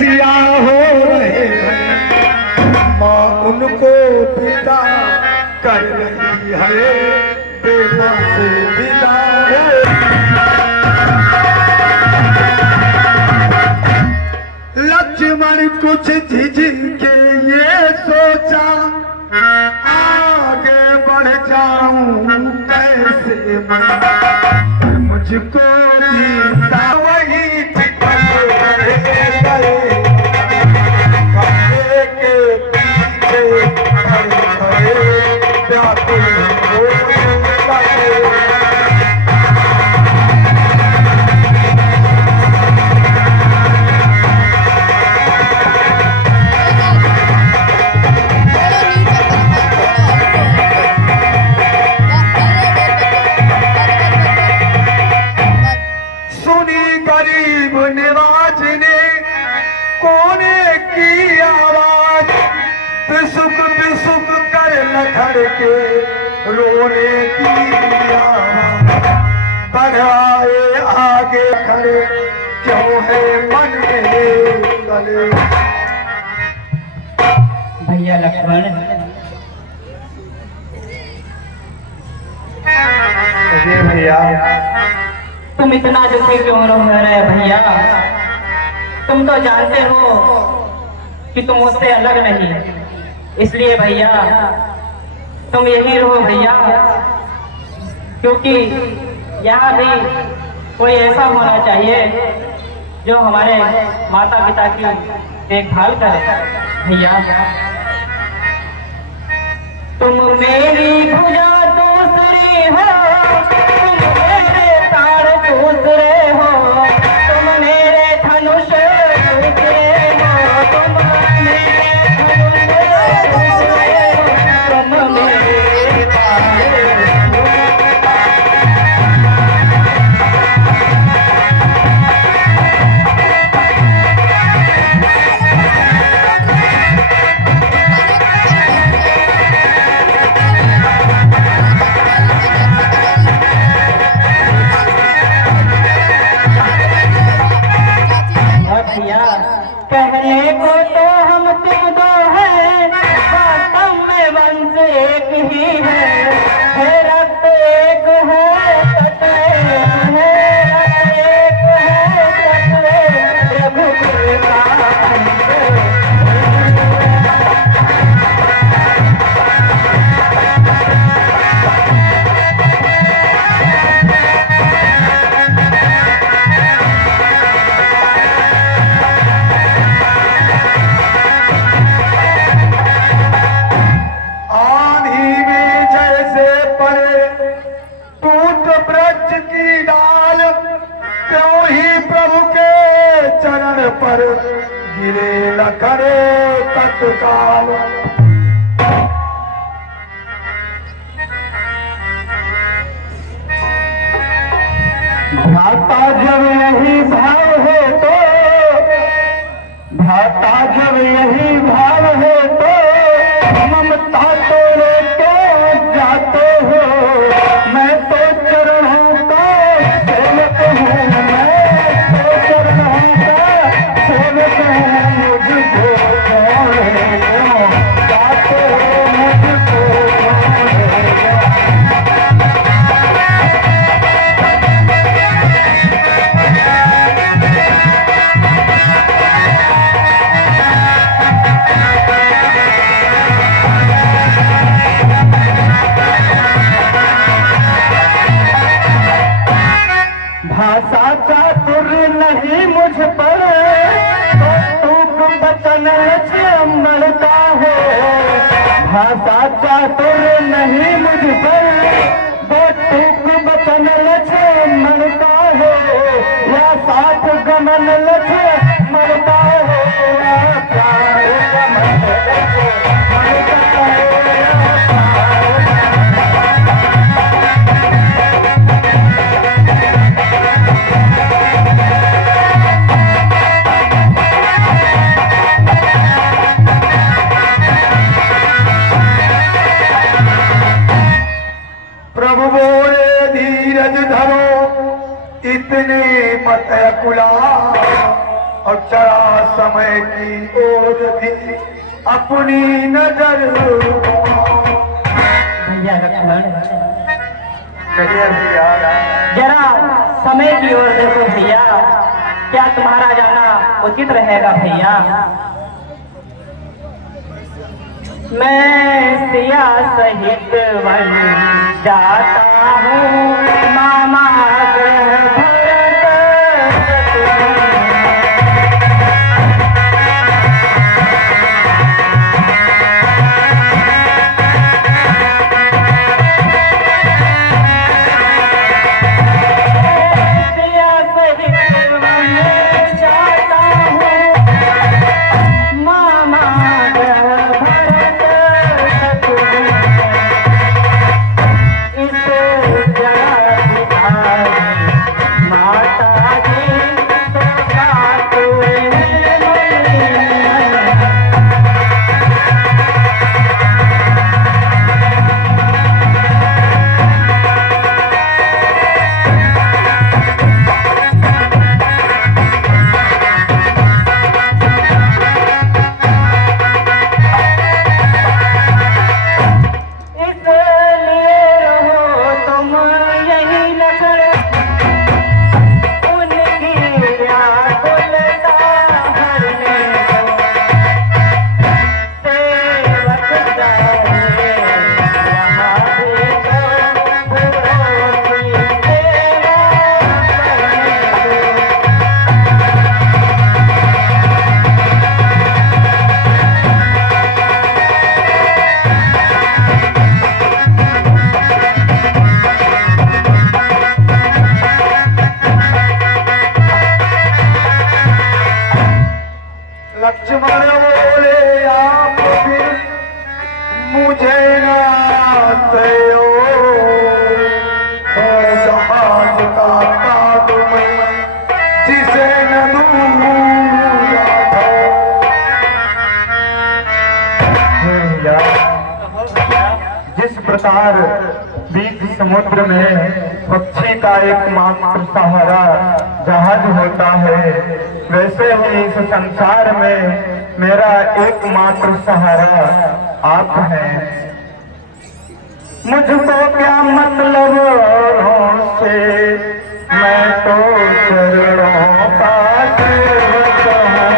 रसिया हो रहे हैं, माँ उनको विदा कर रही है, बेटा से विदा लक्ष्मण कुछ झिझक के ये सोचा, आगे बढ़ जाऊं कैसे मैं, मुझको जीता वही टिकट रहे गए, खंबे के पीछे खड़े खड़े व्याकुल होने लगे। गरीब निवाज ने कोने की आवाज, बिसुक बिसुक कर लखड़ के रोने की आवाज, बढ़ाए आगे खड़े क्यों है मन में गले। भैया लक्ष्मण, भैया तुम इतना दुखी क्यों रो रहे भैया? तुम तो जानते हो कि तुम मुझसे अलग नहीं, इसलिए भैया तुम यही रहो भैया, क्योंकि यहाँ भी कोई ऐसा होना चाहिए जो हमारे माता पिता की देखभाल करे। भैया तुम मेरी भुजा दूसरी हो, दूसरे हो, तुम मेरे धनुष दूसरे हो, तुम मेरे धनुष दूसरे हो, तुम मेरे कहने को तो हम तुम दो हैं, वास्तव में वंश एक ही है रक्त एक है, तट एक है, रक्त एक है, तट एक, रघुकुल का पर गिरे लखड़े तत्काल। भाता जब यही भाव है तो, भाता जब यही भाव है तो, ममता तो लेके जाते हो, मैं तो चरणों का सेवक हूँ, मैं तो चरणों का सेवक हूँ, मुझको जाते हो, मुझको भाषा चातुर नहीं मुझ पर, तो तूक बचन बढ़ता है। भाषा चातुर नहीं मुझ पर, तो तूक बचन बढ़ता है, या साथ गमन मरता है, या प्यार गमन मरता है। प्रभु बोले धीरज धरो, इतने मत कुला, और 84 समय की ओर भी अपनी नजर। भैया लक्ष्मण, कहिए भैया। जरा समय की ओर देखो भैया, क्या तुम्हारा जाना उचित रहेगा भैया? मैं सिया सहित वन जाता हूँ मामा ग्रह लक्ष्मण बोले आप फिर मुझे ना सयो, जहाज का काट मैं जिसे न दूंगा था। जिस प्रकार बीच समुद्र में पक्षी का एकमात्र सहारा जहाज होता है, वैसे ही इस संसार में मेरा एकमात्र सहारा आप हैं। मुझको क्या मतलब औरों से, मैं तो चरणों का सेवक हूँ।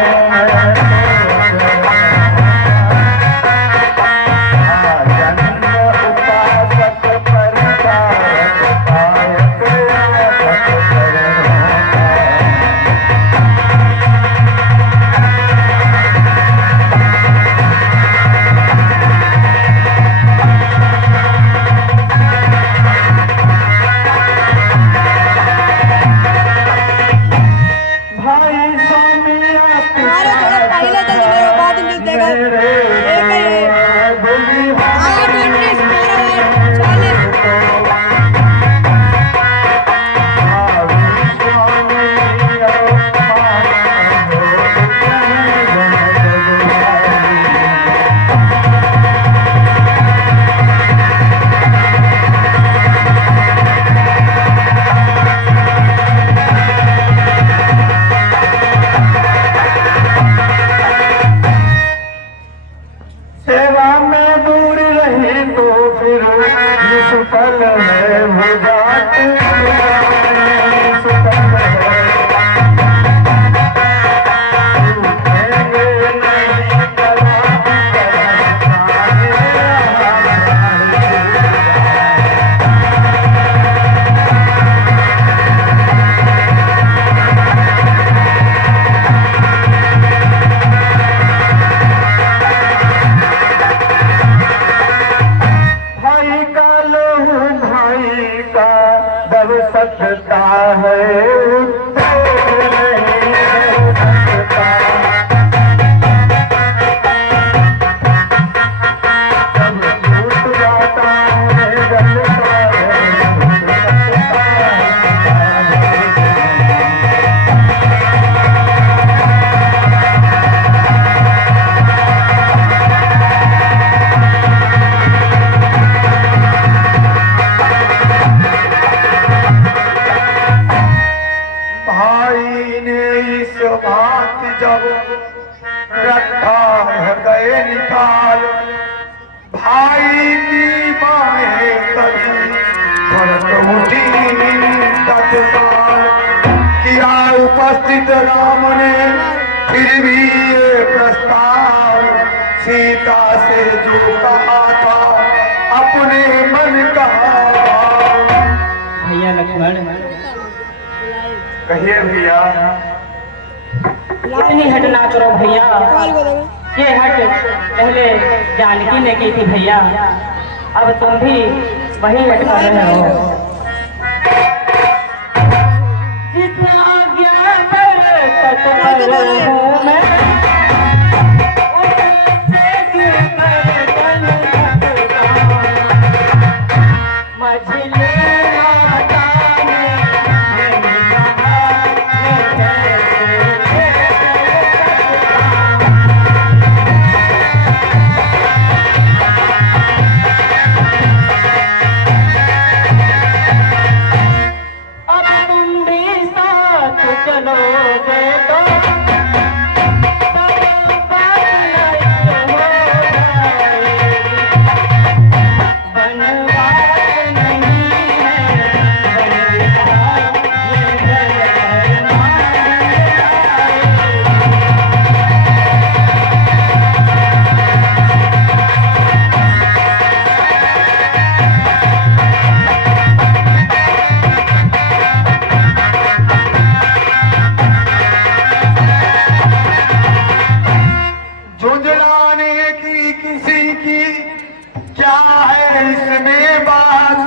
रखा हृदय निकाल, भाई की बाहें तभी भरत उठी तत्काल। किया उपस्थित राम ने फिर भी ये प्रस्ताव, सीता से जो कहा था अपने मन का। भैया लक्ष्मण, कहिए भैया। इतनी हट ना करो भैया, ये हट पहले जानकी ने की थी भैया, अब तुम भी वही हट कर रहे हो। जिस आज्ञा पर तत्पर हूँ मैं, उससे जुड़कर बन सकता। मझिले माता ने मैंने कहा, मैं कैसे अब तुम भी साथ चलोगे तो सब बात हो जाएगी। बनवास नहीं है बनविहार, ये जल झुंझलाने की किसी की क्या है इसमें बात,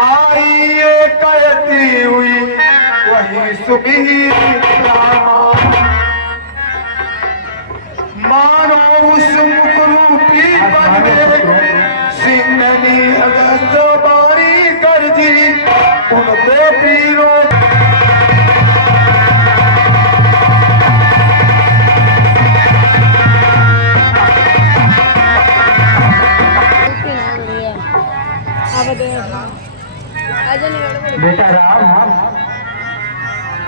आई ये कहती हुई वही सुबीर रामा। मानो उस मुखरूपी पद में सिंहनी अगस्त बारी कर दी उनको पीरों। बेटा राम,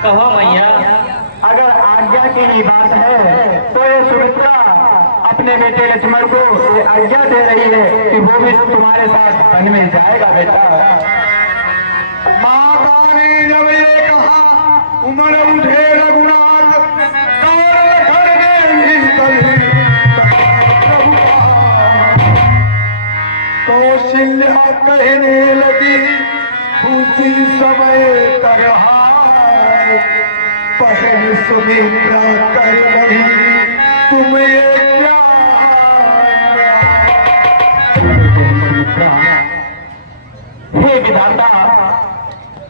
कहो मैया। अगर आज्ञा की ही बात है तो ये सुमित्रा अपने बेटे लक्ष्मण को ये आज्ञा दे रही है कि वो भी तुम्हारे साथ वन में जाएगा। बेटा माता ने जब ये कहा उमड़ उठे रघुनाथ, तार घर में भी तभी कौशल्या कहने लगी उसी समय करहार, पहले सुमित्रा कर रही तुम ये क्या। हे विधाता,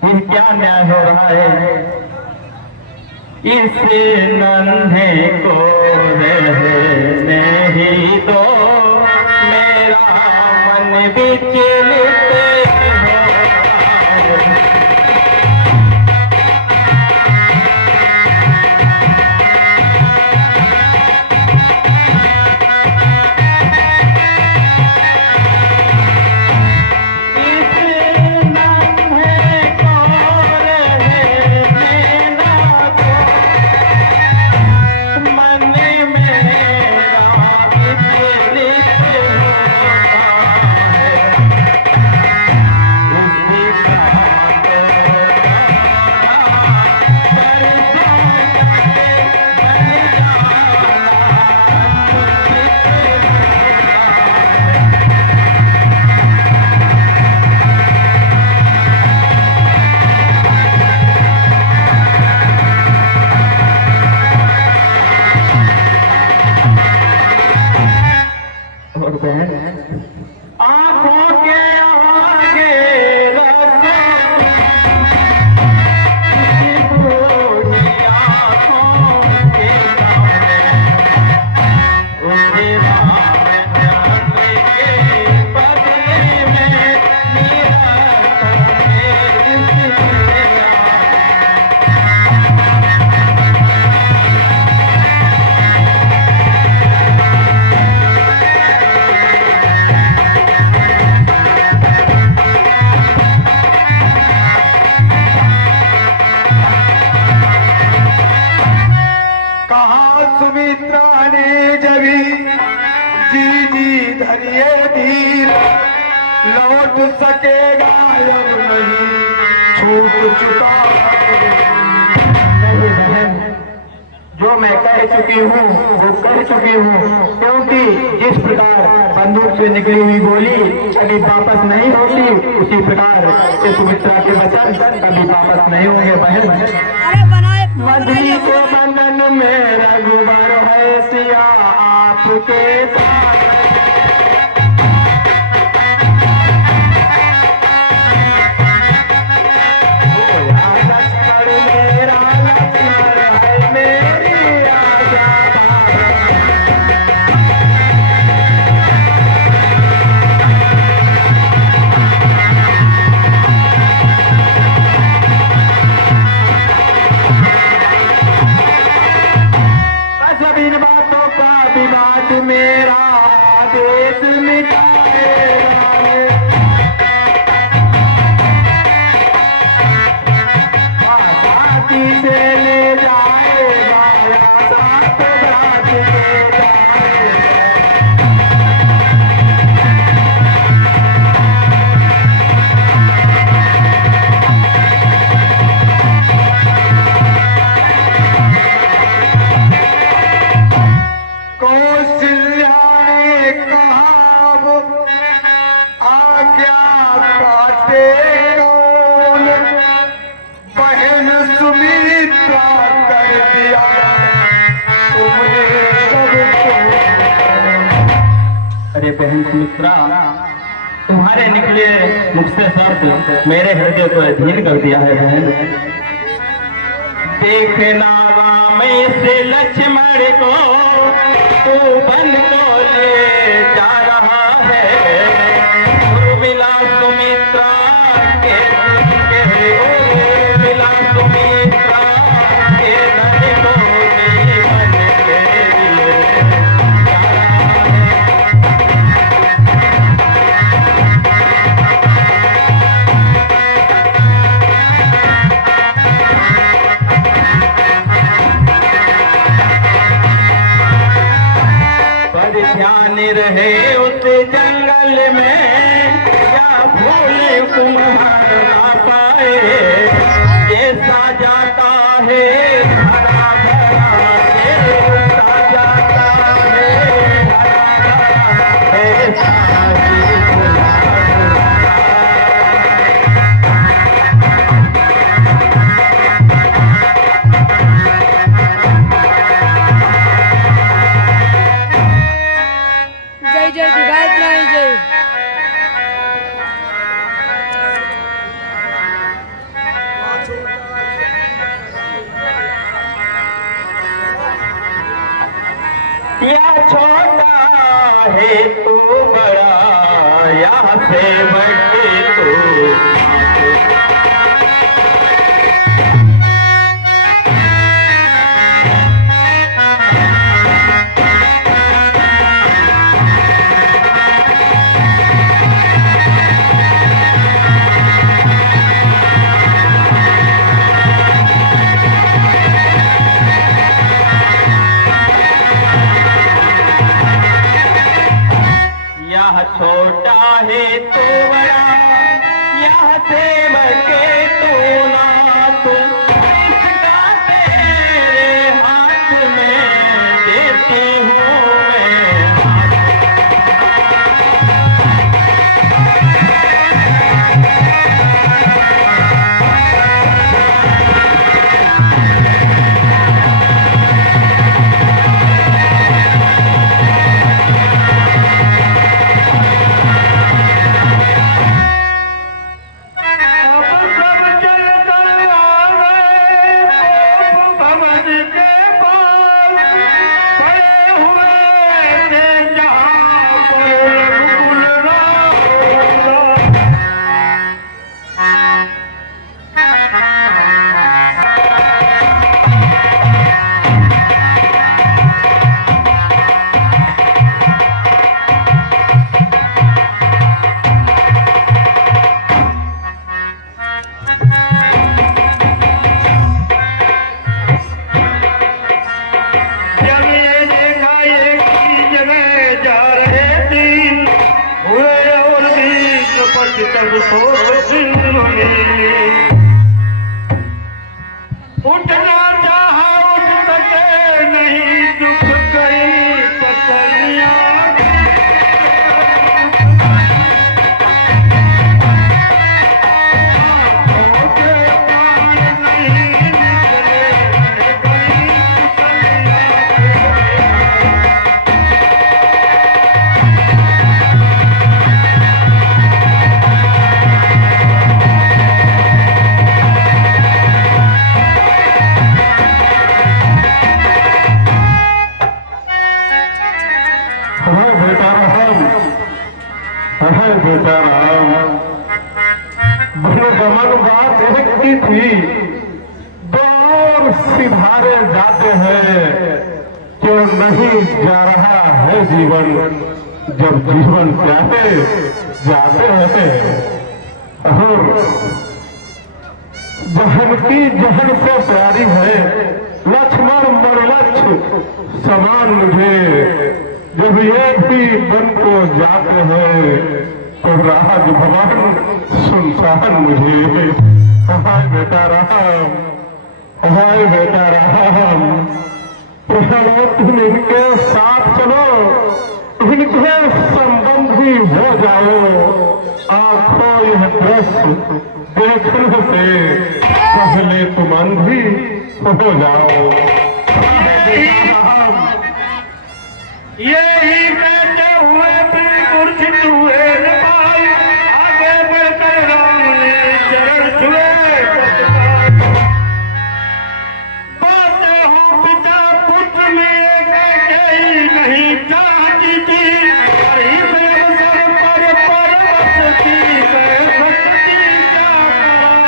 ये क्या न्याय हो रहा है? इस नन्हे को रहने ही दो, मेरा मन विचलित सुमित्रा ने जभी जी जी धरिए धीर, लौट सकेगा अब नहीं, छूट चुका। नहीं बहन, जो मैं कह चुकी हूँ वो कह चुकी हूँ, क्योंकि जिस प्रकार बंदूक से निकली हुई गोली कभी वापस नहीं होती, उसी प्रकार ये सुमित्रा के वचन कभी वापस नहीं होंगे बहन। अरे बनाए मछली के बंधन में रघुबर है सिया आपके साथ। मेरा आदेश मिटाएगा, साथी से ले जाएगा, साथ बात ले जाएगा। कौशल्या ने कहा आज्ञा काटे कौन, बहन सुमित्रा कर दिया तुमने सबको। अरे बहन सुमित्रा, तुम्हारे निकले मुख से शब्द मेरे हृदय को अधीर कर दिया है बहन। देखना राम से लक्ष्मण को तू बन को ले जा रहा है, मिला सुमित्रा के मिला सुमित्रा के धन को जीवन के लिए जा रहा है। ध्यान रहे उस जंगल में, क्या भूल तुम्हारा ना पाए, जैसा जाता है हरा भरा, जैसा जाता है हरा भरा, ऐसा ही जय जय दिगायत नहीं जय। या छोटा है तू बड़ा, यहाँ से बढ़के तू छोटा है तो बड़ा, यहाँ से बढ़के तो नाथ, इसका तेरे हाथ में देती हूँ मैं हाथ। के पास पड़े हुए शोक सिंधु में। उठना चाहा उठ सके नहीं, झुक गई पतलियां। बेटा राम, गमन बात एक की थी, दो सिधारे जाते हैं, क्यों नहीं जा रहा है जीवन, जब जीवन प्यारे जाते हैं। और जहन की जहन से प्यारी है, लक्ष्मण मरलक्ष्य समान मुझे, जब ये भी बन को जाते हैं तो राज भवन सुनसान मुझे। हाय बेटा राम, हाय बेटा राम, तुम इनके साथ चलो, इनके संबंधी हो जाओ, आंखों यह दृश्य देखने से पहले तुम अंधी हो जाओ। यही कहते हुए फिर मूर्छित हुए नेपाल, आगे बढ़कर राम ने चरण छुए। बातें हो पिता पुत्र में कहीं नहीं चाहती थी, गरीब अवसर पर बसती कह सकती क्या कराती।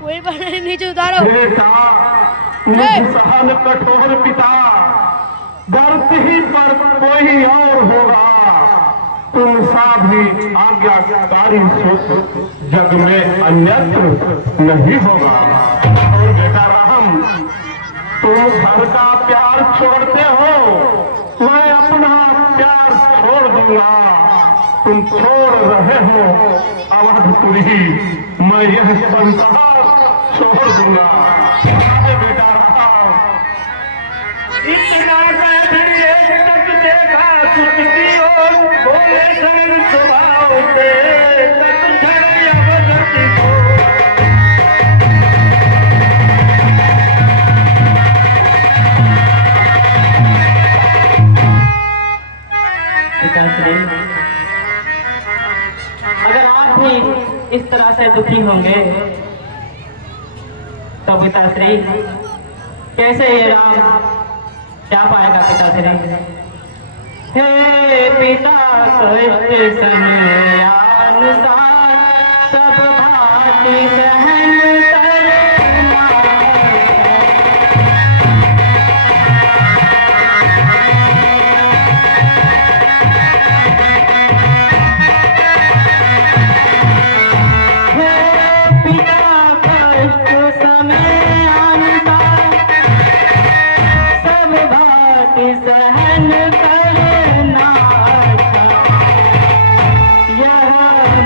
वही पर नीचे उतारो। सहन कठोर पिता, धरती पर कोई और होगा, तुम सा भी आज्ञाकारी सोच जग में अन्यत्र नहीं होगा। और बेटा राम, तुम घर का प्यार छोड़ते हो, मैं अपना प्यार छोड़ दूंगा। तुम छोड़ रहे हो अवधपुरी, मैं यह संसार छोड़ दूंगा। बेटा राम, इतना फिर एक तक देखा सुखी और बोले सरल स्वभाव से तक झड़ अवधि को। भी इस तरह से दुखी होंगे तो पिताश्री कैसे ये राम क्या पाएगा पिताश्री? हे पिता कष्ट समयानुसार सब भांति सहन करना। सहन करना यह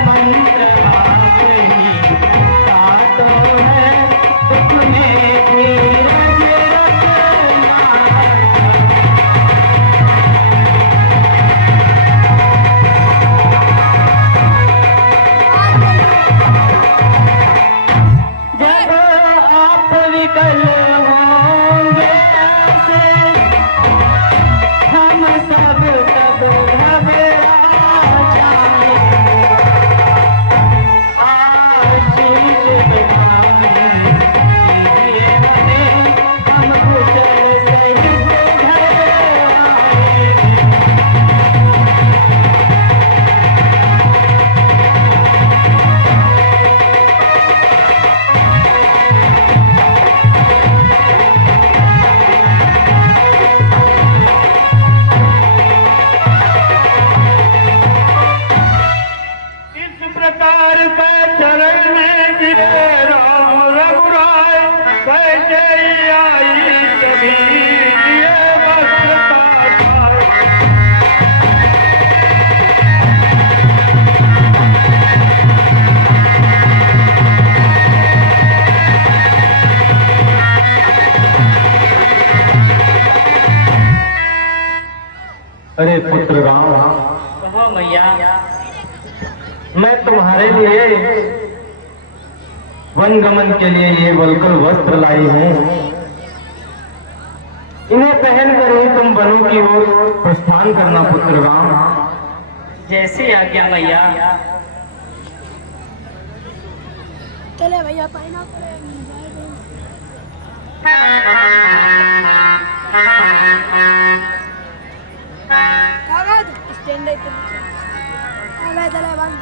मंत्र आपकी सातो है दुख में धीरज रखना। जब आप विकल होंगे ऐसे हम सब तब घबरा जाएंगे। आशीष प्रदान कीजिए हमें हम कुशल सहित घर आएंगे। इस प्रकार का चरण में गिरे राम रघुराय, कैसे आई तभी ये वस्त्र पाताल। अरे पुत्र राम, कहो मैया। मैं तुम्हारे लिए वन गमन के लिए ये वल्कल वस्त्र लाई हूँ। इन्हें पहनकर ही तुम वनों की ओर प्रस्थान करना पुत्र राम। जैसी आज्ञा मैया। चले भैया पाइना कागज स्टैंड है चले चले बंद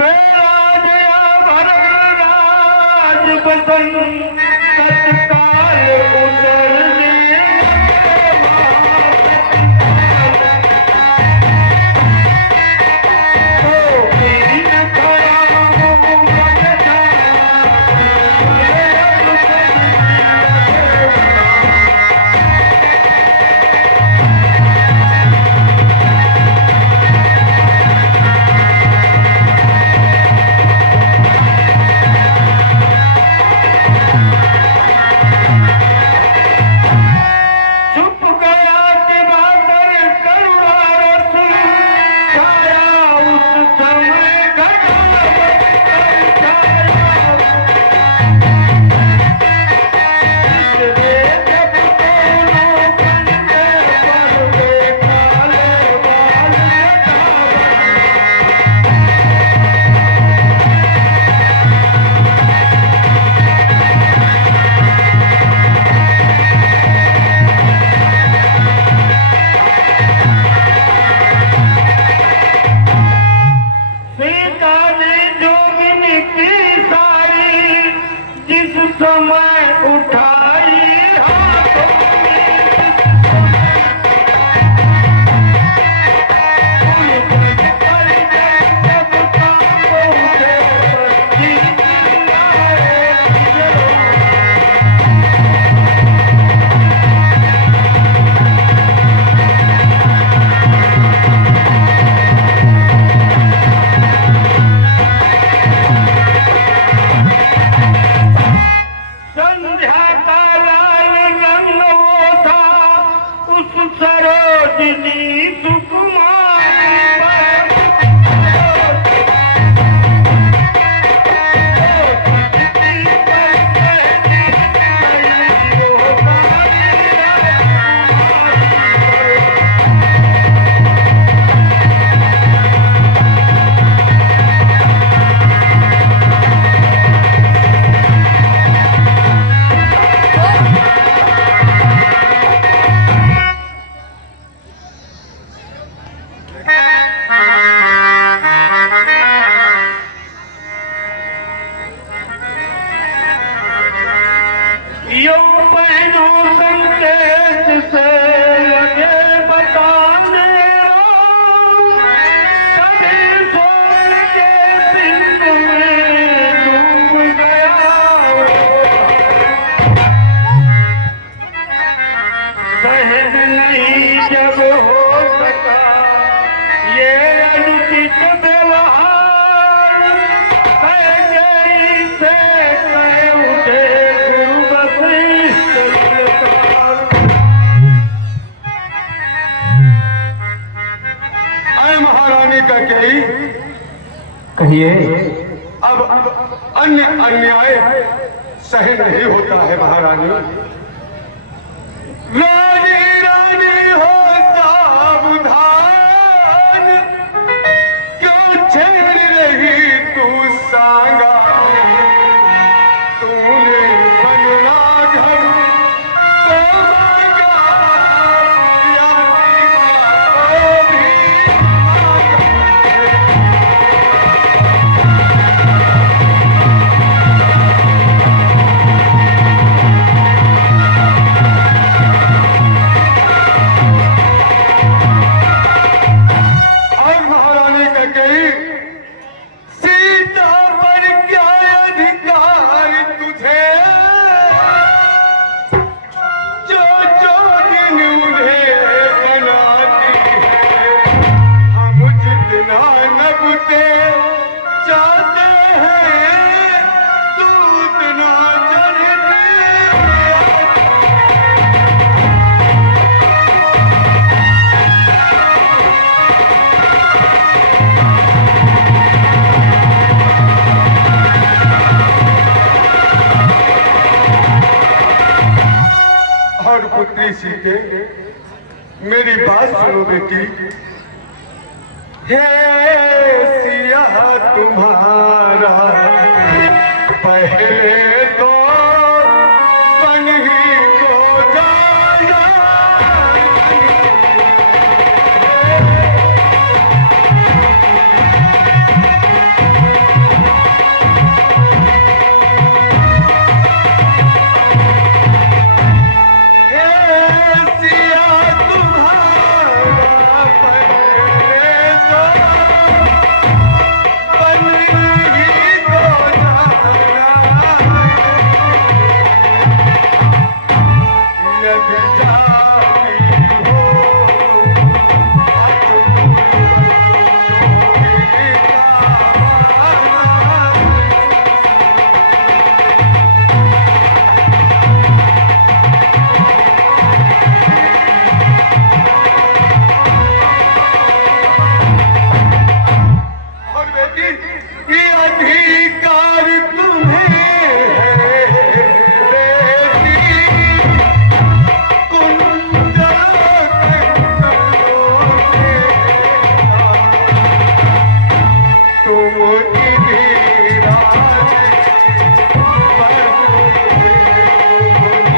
राजया भरत राज बसंत तत्काल उतरने तो तीन खड़ा ऐ महारानी का कही कहिए। अब अन्य अन्याय सही नहीं होता है महारानी। रानी रानी हो सावधान, क्यों छेड़ रही तू सांगा, तूने बनना घर को मांगा, या को भी मांगा। और महारानी का कही सीता पर क्या अधिकार तुझे, जो जोगिन उन्हें बनाती है, हम जितना नबते चाहते हैं तू उतना चढ़ती है। और पुत्री सीते, मेरी बात सुनो बेटी। हे सिया तुम्हारा पहले तो बन ही को जाना, सिया तुम्हारा पहले तो बन ही को जाना, लग जाती हो और बेटी, ये अधिकार तुम्हें है बेटी, कुंडल कंगनों से तुम इन्हीं राज पर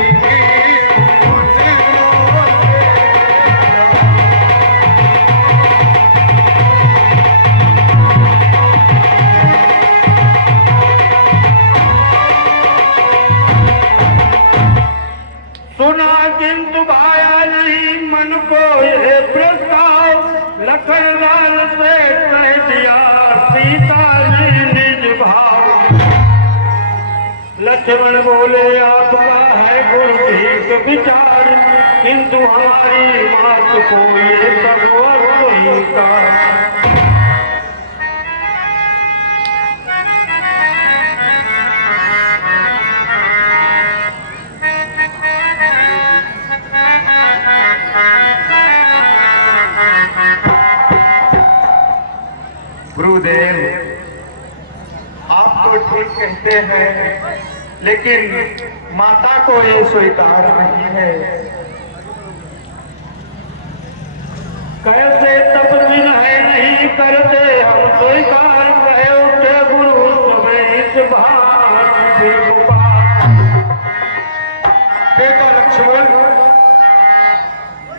इन्हीं हुस्नों से सुना किंतु भाया नहीं मन को ये प्रस्ताव, लखन लाल से कह दिया सीता ने निज भाव। लक्ष्मण बोले आपका है गुण ठीक विचार, किंतु हमारी मात को ये सब अर्थ ही का। गुरुदेव, आप तो ठीक कहते हैं, लेकिन माता को ये स्वीकार नहीं है। कैसे तब दिन है नहीं करते हम स्वीकार, कहे उठे गुरु तुम्हें इस भांति पुकार। बेटा लक्ष्मण,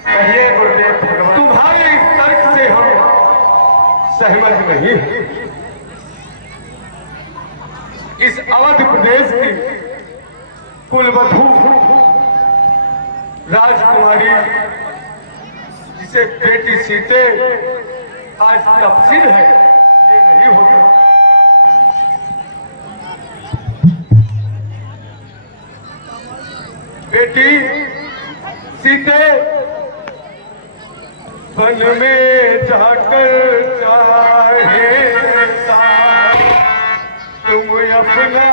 कहिए गुरुदेव भगवान, तुम्हारे इस तर्क से हम सहमत नहीं हैं। इस अवध प्रदेश की कुलवधू राजकुमारी, जिसे बेटी सीते आज तपसील है, ये नहीं होता। बेटी सीते वन में जाकर चाहे तुम अपना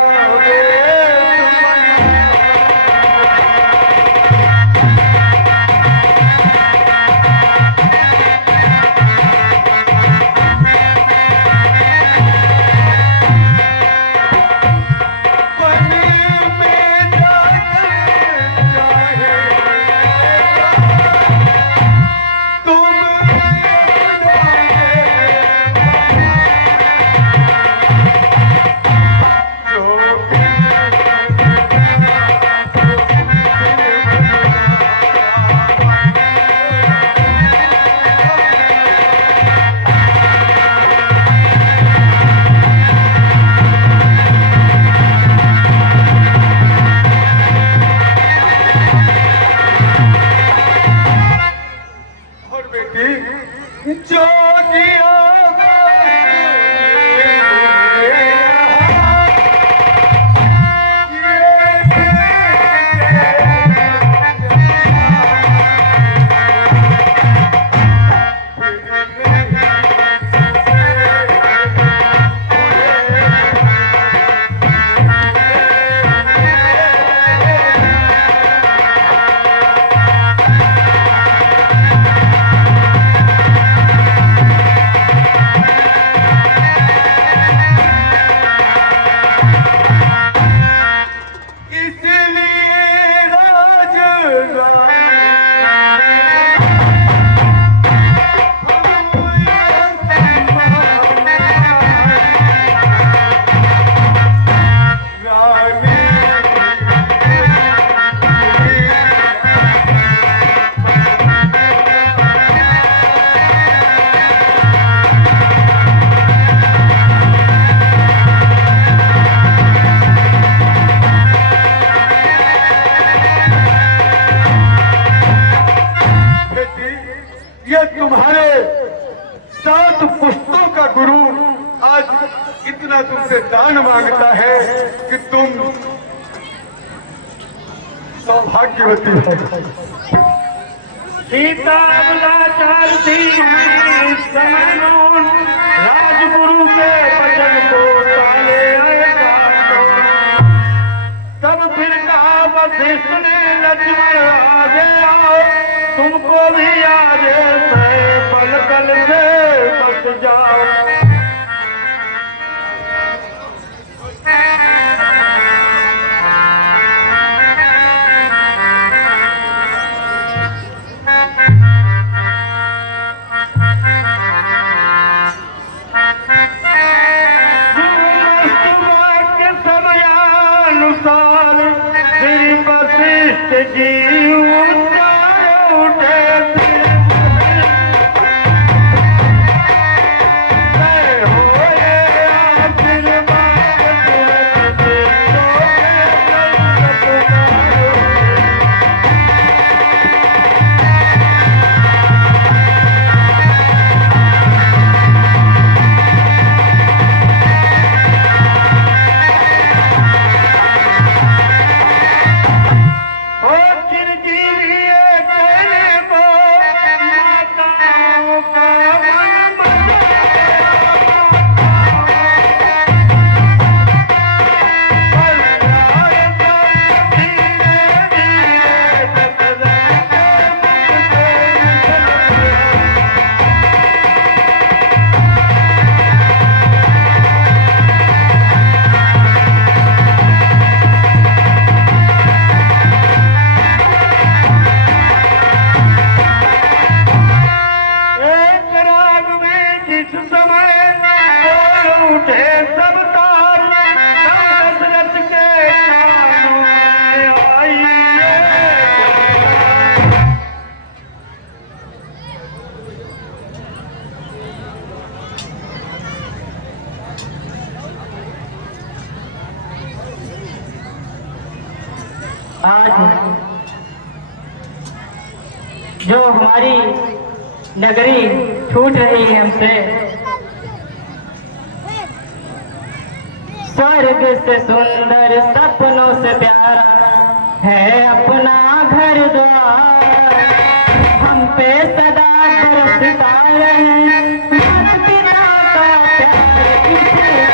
7 पुश्तों का गुरु आज इतना तुमसे दान मांगता है कि तुम सौभाग्यवती हो। सीता बलाचार थी समय नून, राजगुरु के वचन को टाले आए कानून। तब फिर कहा वशिष्ठ ने लक्ष्मण आगे आओ, तुमको भी आज से पलकल से बच जाओ। श्री वशिष्ठ जी उतार उठे आज जो हमारी नगरी छूट रही है हमसे, स्वर्ग से सुंदर सपनों से प्यारा है अपना घर द्वार। हम पे सदा बरसता रहे पिता का प्यार, इसी का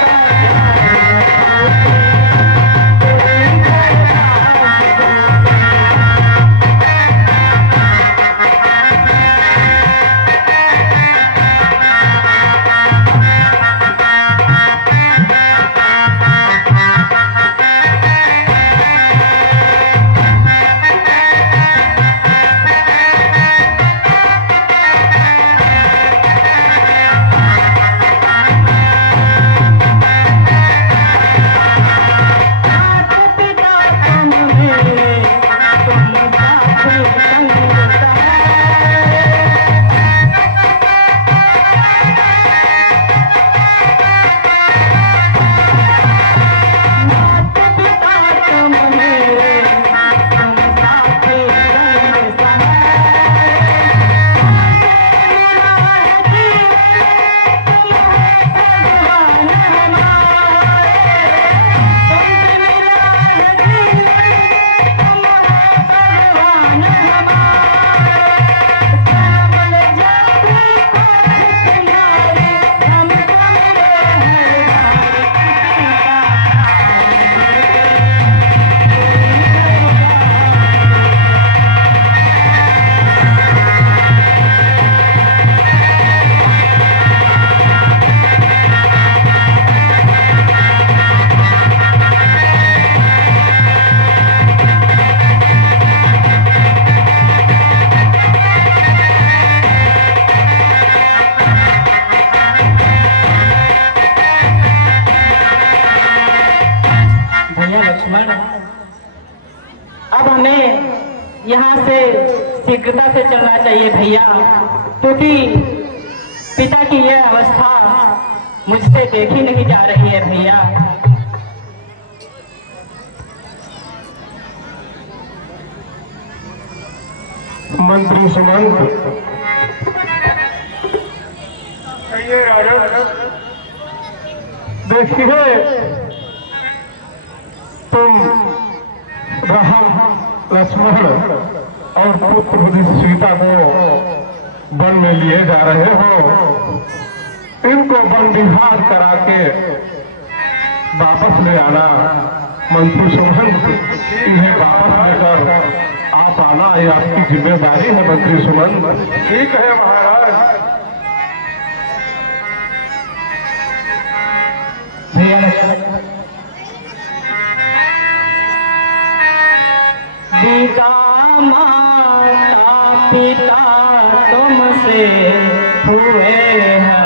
अब हमें यहाँ से शीघ्रता से चलना चाहिए भैया, क्योंकि पिता की यह अवस्था मुझसे देखी नहीं जा रही है भैया। मंत्री सुमंत, कहिए राजा। देखिए, तुम राम लक्ष्मण और पुत्र सीता को वन में लिए जा रहे हो। इनको वन विहार करा के वापस ले आना। मंत्री सुमंत, इन्हें वापस लेकर आप आना, ये आपकी जिम्मेदारी है मंत्री सुमंत। ठीक है महाराज। पिता माता पिता तुमसे हुए हम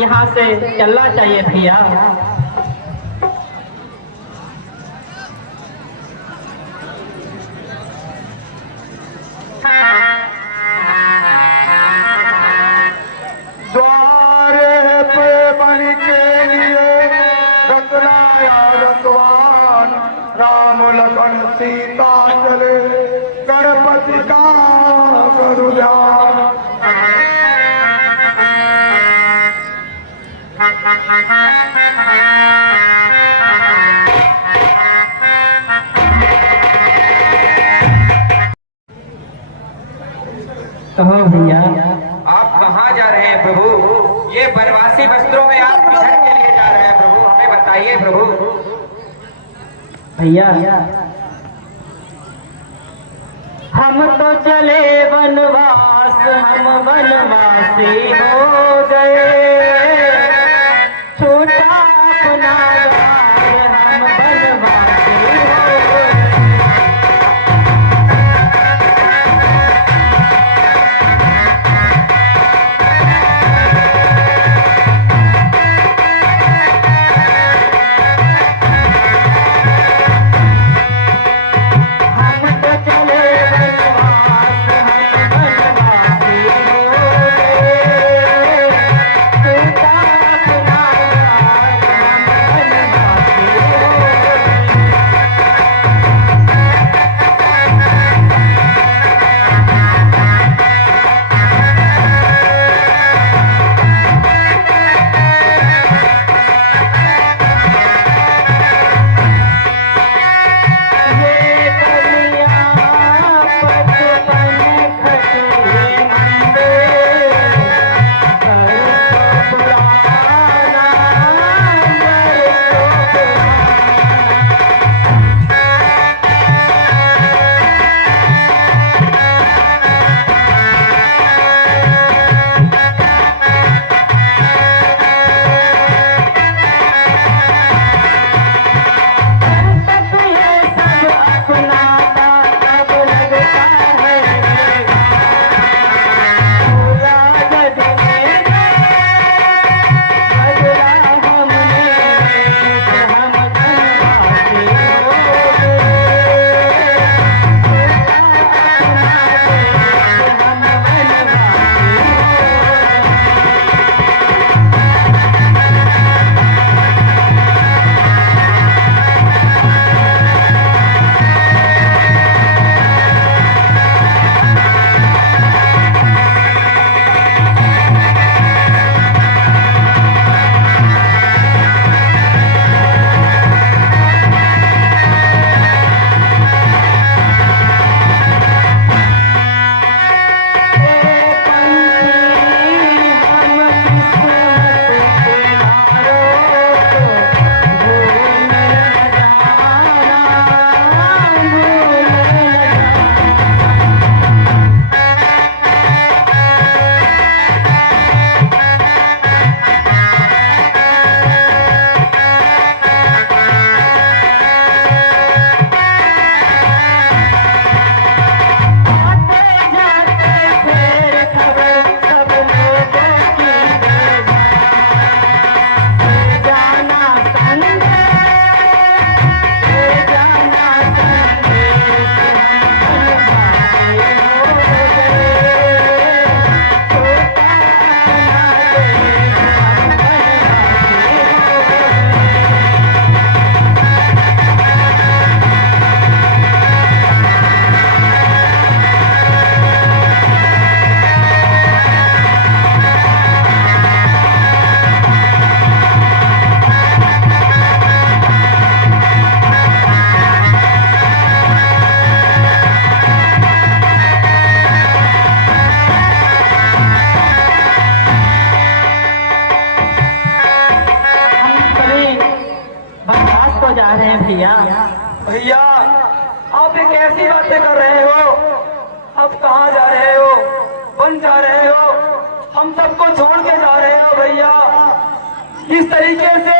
यहाँ से चलना चाहिए भैया। द्वारे पे बन के लिए रतनाया रतवान, राम लखन सीता चले गणपति का करू ध्यान। कहो भैया, आप कहाँ जा रहे हैं प्रभु? ये बनवासी वस्त्रों में आप किधर के लिए जा रहे हैं प्रभु? हमें बताइए प्रभु। भैया हम तो चले वनवास, हम वनवासी हो गए, छोटा अपना द्वार हम वनवासी हो गए। भैया आप ये कैसी बातें कर रहे हो? आप कहाँ जा रहे हो? वन जा रहे हो? हम सबको छोड़ के जा रहे हो भैया। इस तरीके से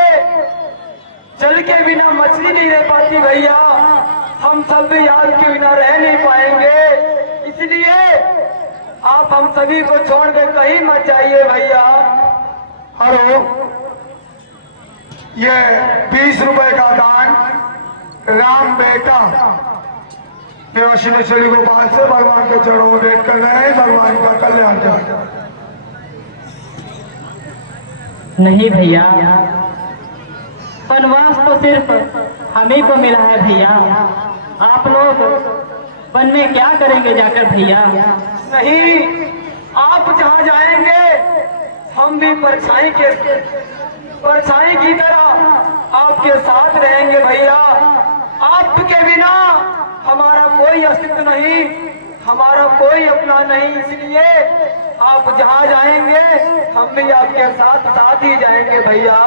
जल के बिना मछली नहीं रह पाती भैया, हम सब भी याद के बिना रह नहीं पाएंगे। इसलिए आप हम सभी को छोड़ के कहीं मत जाइए भैया। हेलो, ये 20 रुपए का दान राम बेटा श्री श्री गोपाल से भगवान के चरणों में भेंट कर रहे हैं। भगवान का कल्याण करें। नहीं भैया, वनवास तो सिर्फ हमें को मिला है भैया। आप लोग वन में क्या करेंगे जाकर भैया? नहीं, आप जहाँ जाएंगे हम भी परछाई की तरह आपके साथ रहेंगे भैया। आपके बिना हमारा कोई अस्तित्व नहीं, हमारा कोई अपना नहीं, इसलिए आप जहाँ जाएंगे हम भी आपके साथ साथ ही जाएंगे भैया।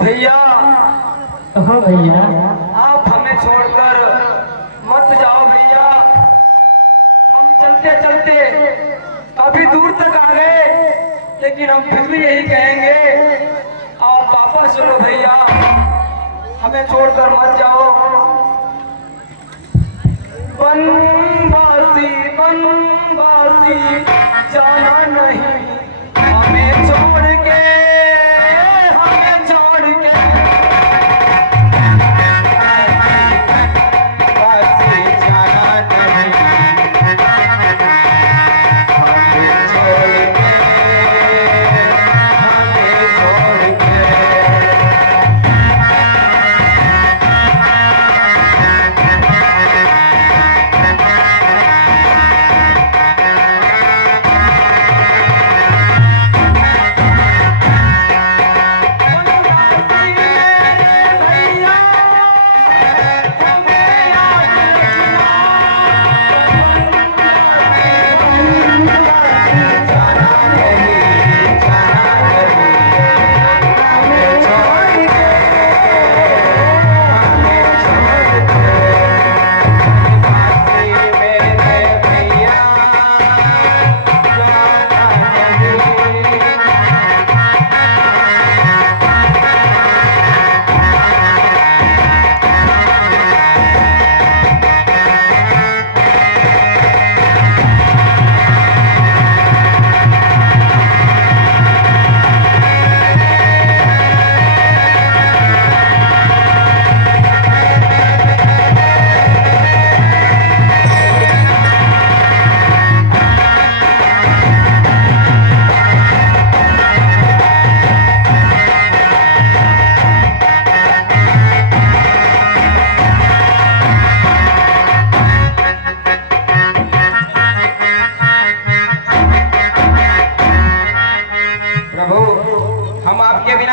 भैया, हो भैया, आप हमें छोड़कर मत जाओ भैया। हम चलते चलते काफी दूर तक आ गए, लेकिन हम फिर भी यही कहेंगे, आप वापस चलो भैया, हमें छोड़कर मत जाओ। बनवासी बनवासी जाना नहीं, हमें छोड़ के, हमें छोड़ के।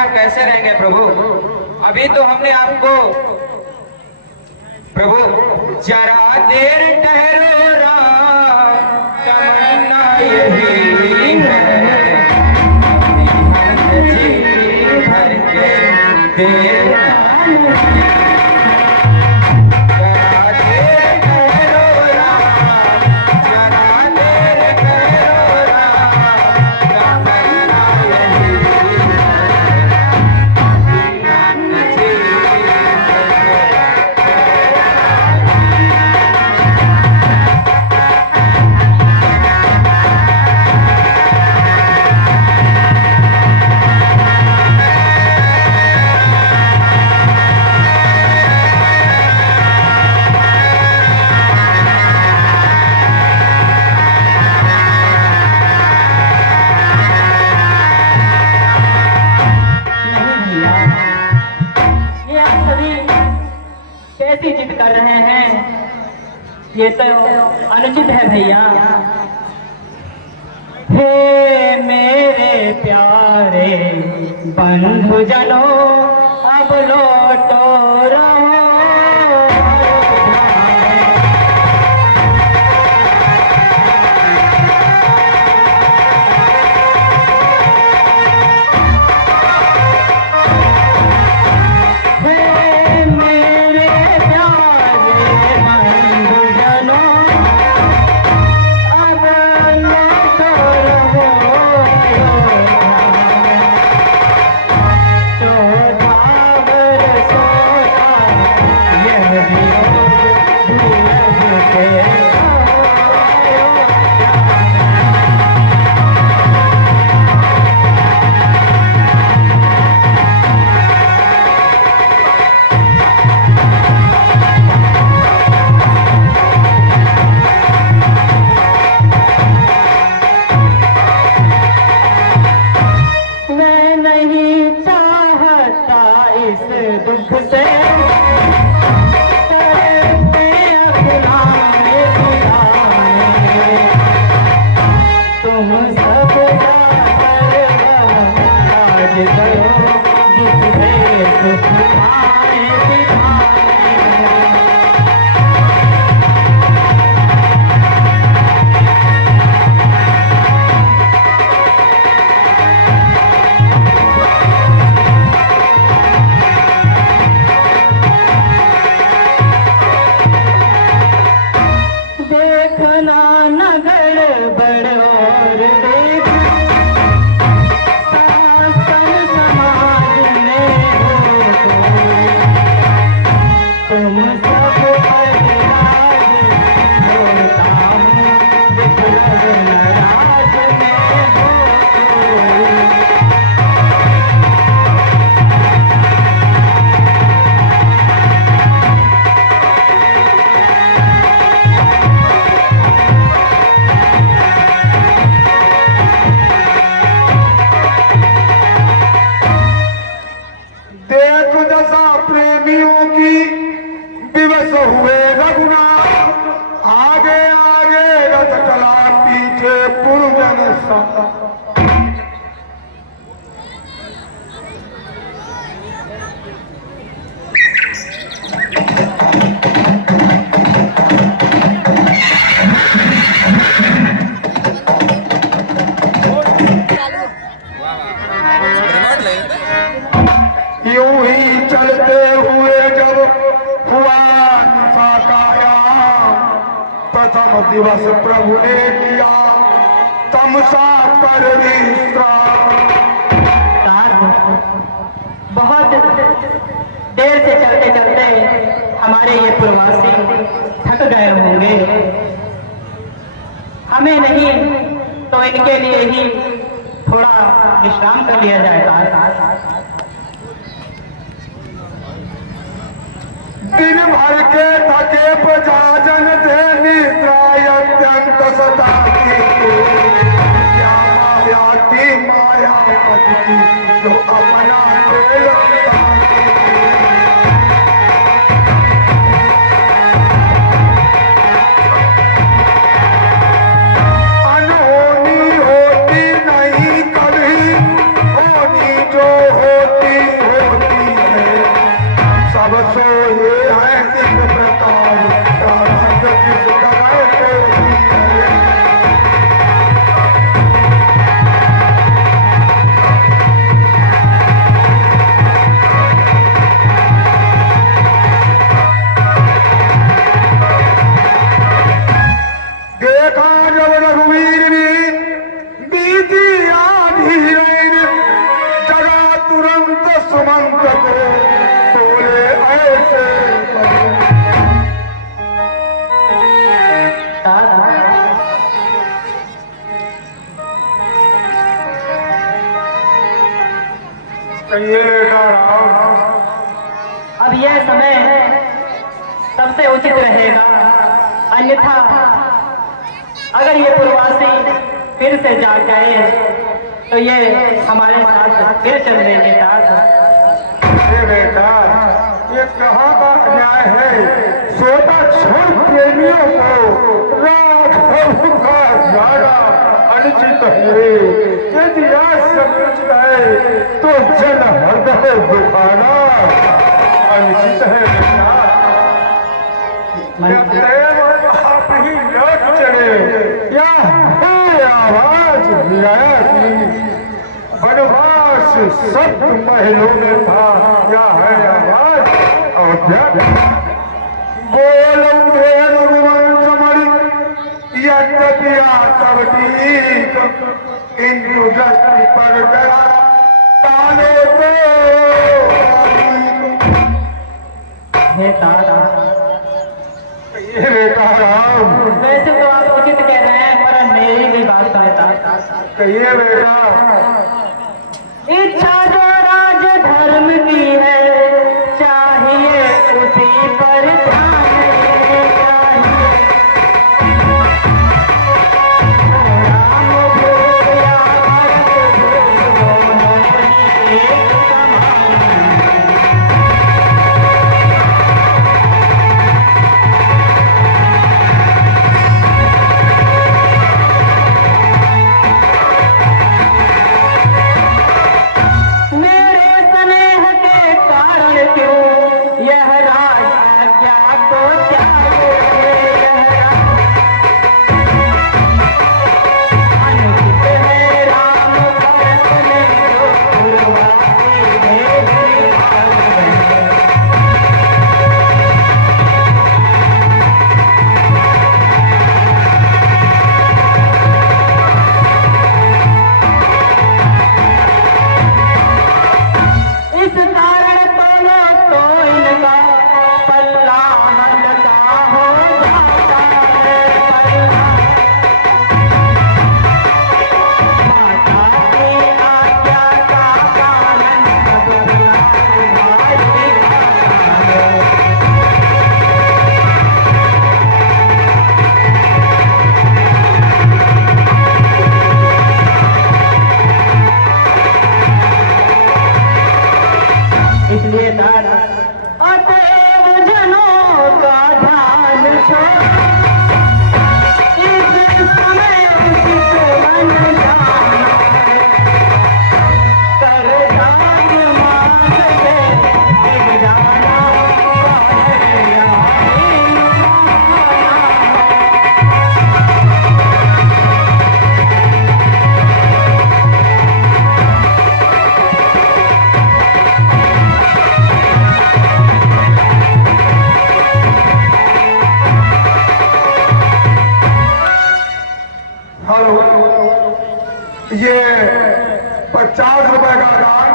कैसे रहेंगे प्रभु? अभी तो हमने आपको प्रभु जरा देर ठहरो राम, तमन्ना यही है जी भर के देर कैसी जिद कर रहे हैं? ये तो अनुचित है भैया। हे मेरे प्यारे बंधुजनों, अब लौटो रहो। मेरे प्यारे बंधुजनों, दुख से करते अपनाए खुदाने, तुम सब आज करो जिससे दुख आए दिखाए। देखना न गड़बड़ और देख शासन समाज में हो कोई, तुम सब पर राज होता हूँ विप्लव नाराज में हो कोई। देख दशा प्रेमियों की विवश हुए रघुनाथ, आगे आगे रथ चला पीछे पुरजन सा। यूं ही चलते हुए जब हुआ निशा काया, प्रथम दिवस प्रभु ने किया तमसा पर विश्राम। बहुत देर से चलते चलते हमारे ये प्रवासी थक गए होंगे, हमें नहीं तो इनके लिए ही थोड़ा विश्राम कर लिया जाएगा। दिन भर के थके प्रजाजन थे निद्राय अत्यंत सताती, क्या माया की माया की जो अपना खेल बताती। अनहोनी होती नहीं कभी, होनी जो होती होती है। सब सोए हैं इस प्रकार, रात किस तरह होती है। देखा जब रघुवीर ने बीती आधी रैन, जगा तुरंत सुमंत को तोले ऐसे कहिए राम। अब यह समय सबसे उचित रहेगा, अन्यथा अगर ये प्रवासी फिर से जाग गए तो ये हमारे साथ फिर चल लेंगे। ये बेटा, ये कहाँ का न्याय है? सोता छोड़ प्रेमियों को राघव का जाना अनुचित है। यदि आज समझ गए तो जन हृदय दुखाना अनुचित है बेटा। जब प्रेम आप ही लौट चले, या है आवाज विराया की वनवास सब महलों में था, क्या है आवाज अयोध्या। बोलो यद्यपिया तब ठीक, इंद्र दृष्टि पर गया काले को। हे तारा, ये बेटा राम, वैसे तो आप उचित कह रहे हैं, पर मेरी भी बात कहता। कहिए बेटा। इच्छा जो राज धर्म की है, चाहिए उसी पर ध्यान देना चाहिए। राम भूप या भरत भूप दोनों ही एक समान। ये 50 रुपए का दान।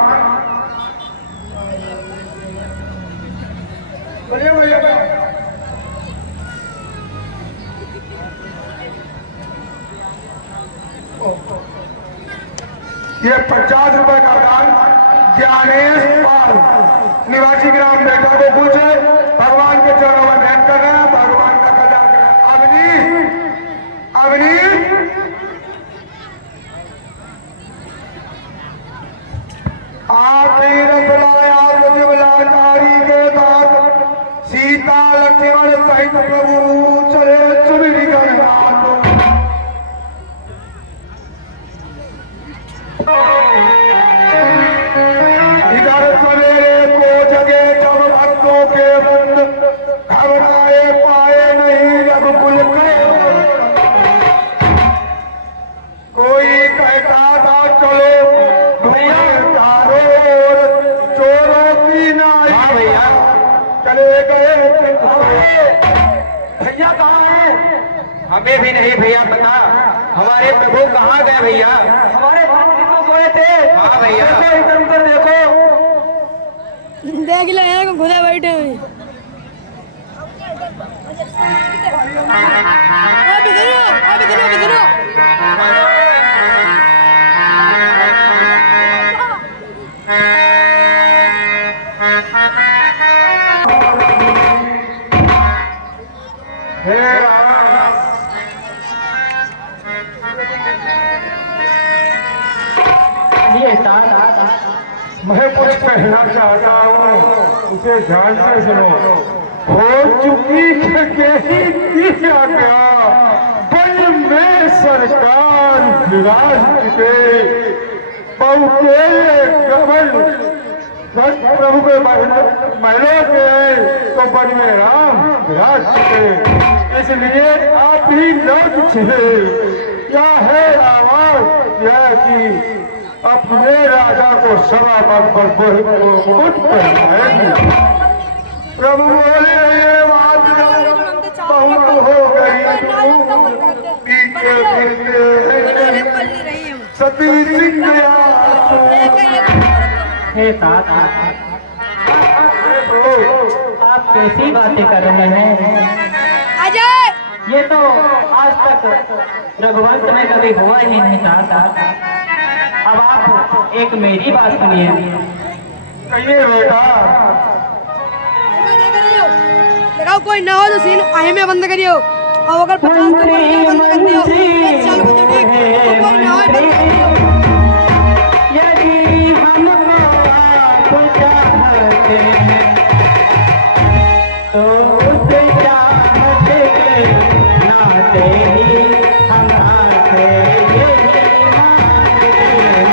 बोलिए भैया। ये 50 रुपए का दान ज्ञानेश पाल निवासी ग्राम बेटा को पूछे, भगवान के चरणों में ध्यान कर रहे हैं, भगवान का कल्याण कर रहे हैं। अवनी आपकी रतलाया सचिवलाचारी के साथ सीता लक्ष्मण सहित प्रभु चले चुनरी गणनाथ। इधर सवेरे को जगे जब भक्तों के बंद घबराए पाए नहीं रघुकुल के। कोई कहता था चलो ढूंढे चारों चोरों की नाई। हाँ भैया चले गए भैया कहाँ है? हमें भी नहीं भैया पता, हमारे प्रभु कहाँ गए भैया? हमारे भाई तो सोए थे। हाँ भैया। एकदम कर देखो। देख ले हैं घुसे बैठे हुए। अभी सुनो। मैं कुछ कहना चाहता हूँ, उसे ध्यान से सुनो। हो चुकी क्या बन में सरकार विराज के बहु के कमल प्रभु के महलों के तो बन में राम विराज के। इसलिए आप ही लौट छिले। क्या है आवाज यह कि अपने राजा को सभा पर मुकुट पहनाएंगे। प्रभु बोले ये बात बहुत हो गई, पीछे फिरते सती सिंह हे तात, आप कैसी बातें कर रहे हैं? अजय ये तो आज तक रघुवंश में कभी हुआ ही नहीं था। अब आप एक मेरी बात सुनिए। कहिए बेटा। लगाओ कोई ना हो तो सीन आए में बंद करियो। और अगर 50 तो बंद कर दियो। 1 साल को तो ठीक, तो कोई ना हो बंद कर दियो। यदि हमको आप चाहते हैं तो उसे चाहते नाते ही हमारे यही मांगते हैं।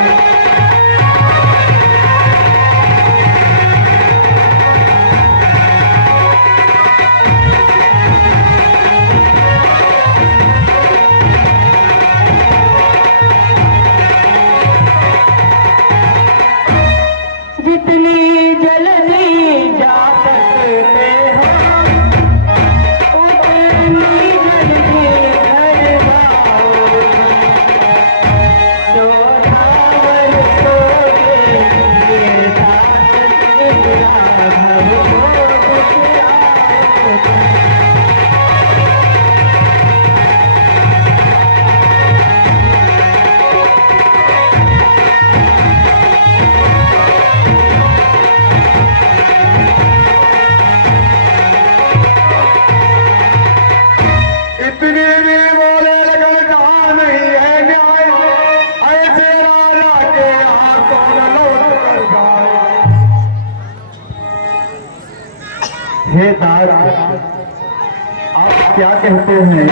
जितनी जल्दी जा सकते हो उतनी जल्दी घर आओ। जोधावर सोगे ये साथ तेरा घर हो गया। इतनी भी बोले लगन कहा नहीं है न्याय, ऐसे राजा के हाथों न लौट कर जाए। हे तात, आप क्या कहते हैं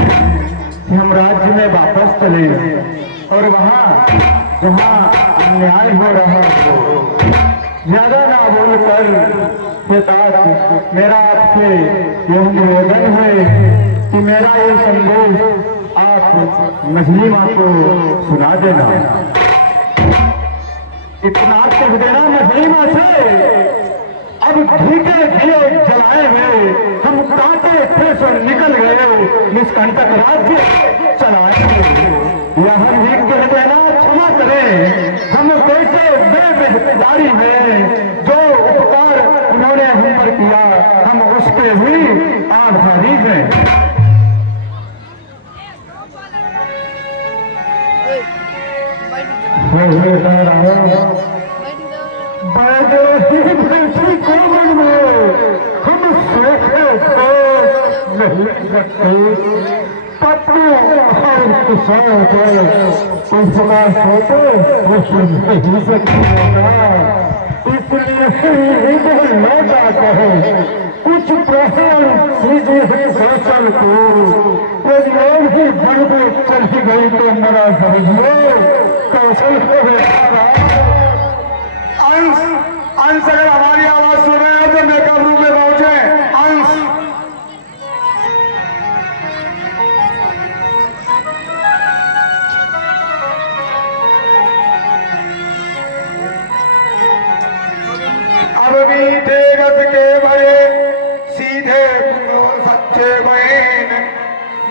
कि हम राज्य में वापस चले और वहाँ जहाँ अन्याय हो रहा हो ज्यादा ना बोलकर। हे तात, मेरा आपसे यह निवेदन है कि मेरा ये संदेश आप मछली माँ को सुना देना। इतना कह देना मछली माँ से, अब भूखे दिए जलाए हुए हम कांटे फिर से निकल गए, निष्कंटक राज्य चलाए। यह हम भी कह देना क्षमा करें। हम कैसे बेदारी में जो उपकार उन्होंने हम पर किया, हम उसके भी आभारी हैं। हम सोखे नहीं सकते, पत्नी और किसान को उसका सोते वो सुन नहीं सकता। इसलिए इधर लौटा कहे कुछ प्रहर कीजिए कौशल को, कोई और भी बड़े चली गई तो मेरा समझिए कौशल को अंश अंश अगर हमारी आवाज सुन रहे हैं तो मेकअप रूम में पहुंचे। अंश अब मीठे रथ के बड़े सीधे और सच्चे बहन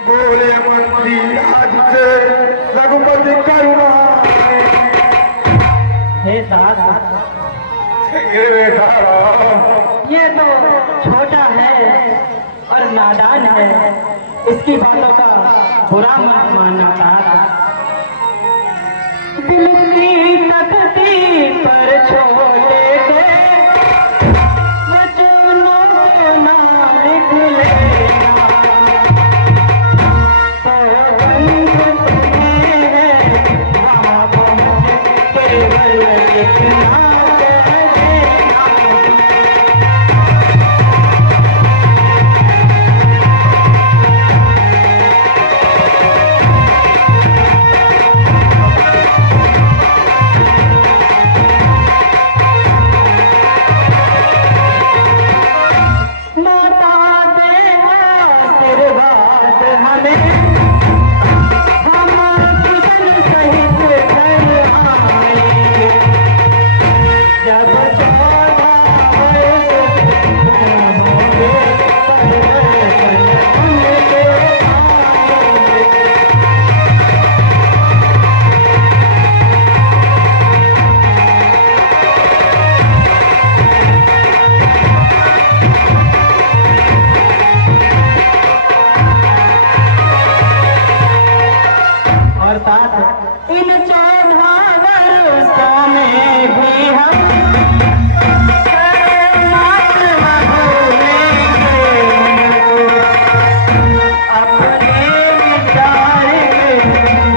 बोले मंत्री आज से रघुपति करुणा। हे साथ, ये बेटा ये तो छोटा है और नादान है, इसकी बातों का बुरा मत मानना था। दिल की तकती पर छोटे के वचनों के ना निकलेगा, तो बंद तुम्हें है वहाँ पहुँच केवल एक नाम। इन 14 वर्षों में भी हम अपने विचार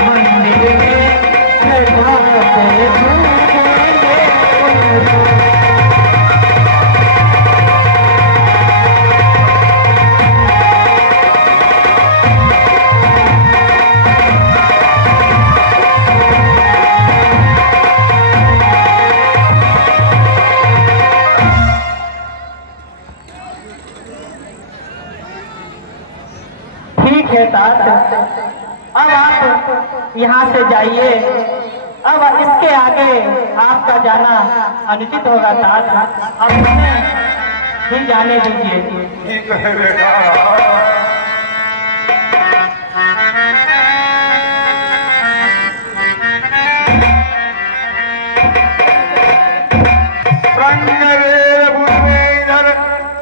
मंदिर में अब आप यहाँ से जाइए। अब इसके आगे आपका जाना अनुचित होगा तात, अब हमें ही जाने दीजिए। ठीक है बेटा।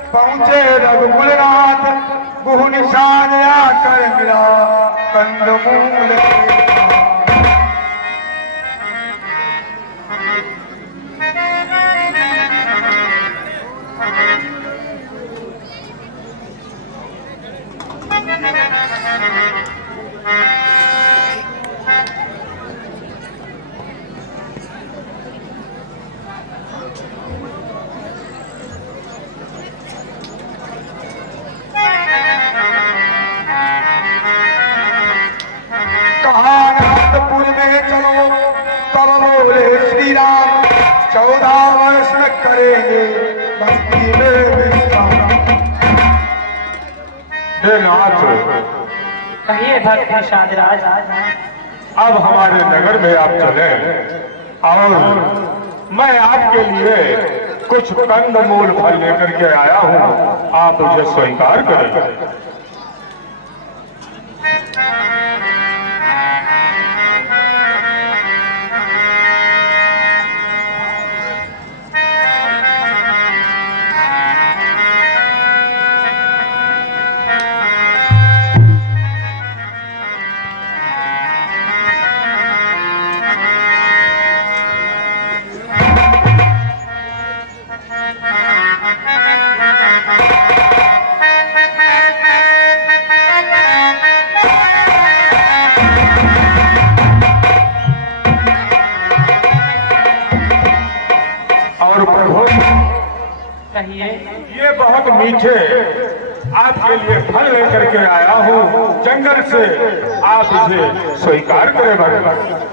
पहुंचे रघुकुलनाथ, गुह निशान आकर मिला कंदमूल। अनंतपुर में चलो तब बोले श्री राम, 14 वर्ष करेंगे बस्ती में विश्राम। कहिए भक्त शादराज। अब हमारे नगर में आप चले और मैं आपके लिए कुछ कंदमूल फल लेकर के आया हूँ, आप उसे स्वीकार करें। कहिए। ये बहुत मीठे आपके लिए फल लेकर के आया हूँ जंगल से, आप इसे स्वीकार करें भगवान।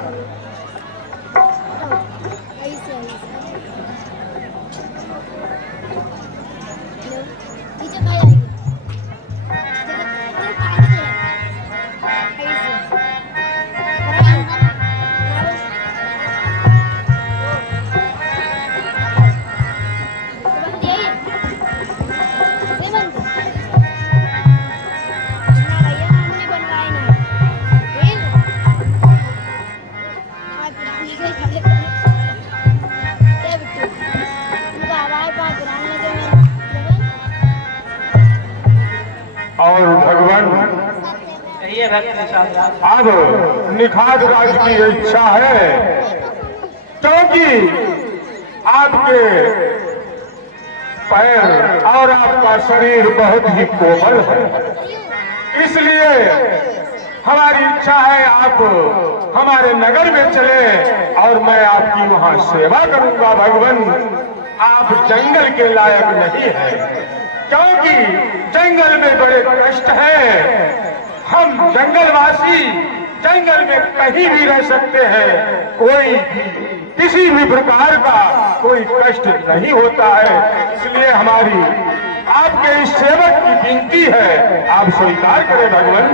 और भगवान कहिए भक्त निषाद राज। अब निखात राज की इच्छा है, क्योंकि आपके पैर और आपका शरीर बहुत ही कोमल है, इसलिए हमारी इच्छा है आप हमारे नगर में चले और मैं आपकी वहां सेवा करूंगा। भगवान आप जंगल के लायक नहीं है, क्योंकि जंगल में बड़े कष्ट है। हम जंगलवासी जंगल में कहीं भी रह सकते हैं, कोई किसी भी प्रकार का कोई कष्ट नहीं होता है, इसलिए हमारी आपके इस सेवक की विनती है, आप स्वीकार करें भगवान।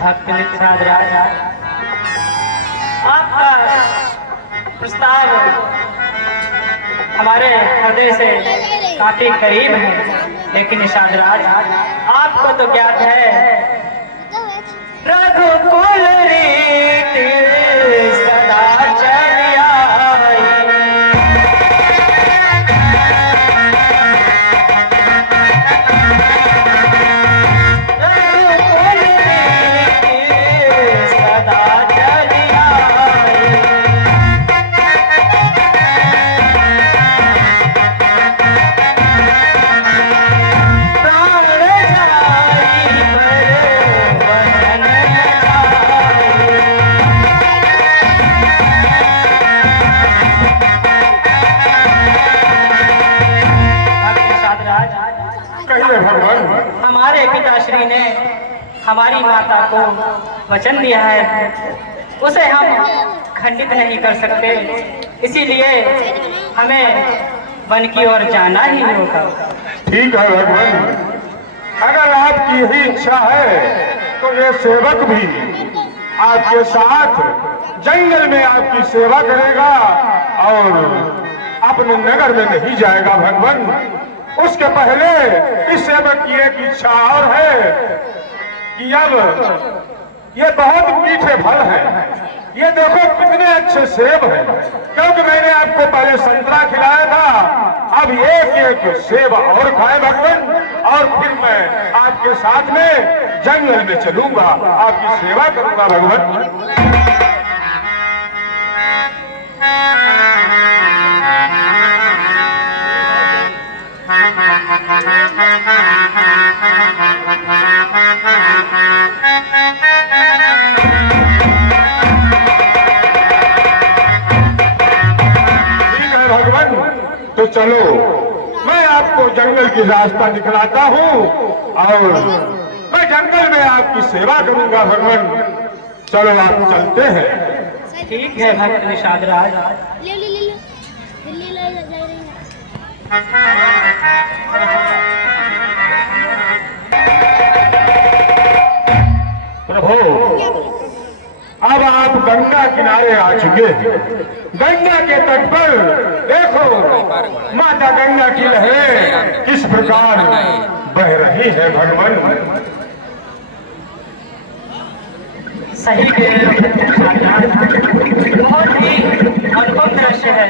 भक्त निषाद राज, आपका प्रस्ताव हमारे हृदय से काफी करीब है, लेकिन निषाद राज आपको तो ज्ञात है रघुकुल रीति सदा चली आई। रघुकुल रीति सदा चली आई। हमारे पिताश्री ने हमारी माता को वचन दिया है, उसे हम खंडित नहीं कर सकते, इसीलिए हमें वन की ओर जाना ही होगा। ठीक है भगवान, अगर आपकी यही इच्छा है तो ये सेवक भी आपके साथ जंगल में आपकी सेवा करेगा और अपने नगर में नहीं जाएगा। भगवान उसके पहले इस सेवक की एक इच्छा और है कि अब ये बहुत मीठे फल हैं, ये देखो कितने अच्छे सेब हैं, क्योंकि मैंने आपको पहले संतरा खिलाया था, अब एक एक सेब और खाए भगवान, और फिर मैं आपके साथ में जंगल में चलूंगा, आपकी सेवा करूंगा भगवान। तो चलो मैं आपको जंगल की रास्ता दिखलाता हूँ और मैं जंगल में आपकी सेवा करूंगा भगवान। चलो आप चलते हैं। ठीक है भक्त निषाद राज। ले ले ले ले दिल्ली ले जा रही है। प्रभु अब आप गंगा किनारे आ चुके हैं, गंगा के तट पर देखो माता गंगा की लहरें किस प्रकार बह रही है भगवान। सही कह रहे हो, बहुत ही अनुपम दृश्य है।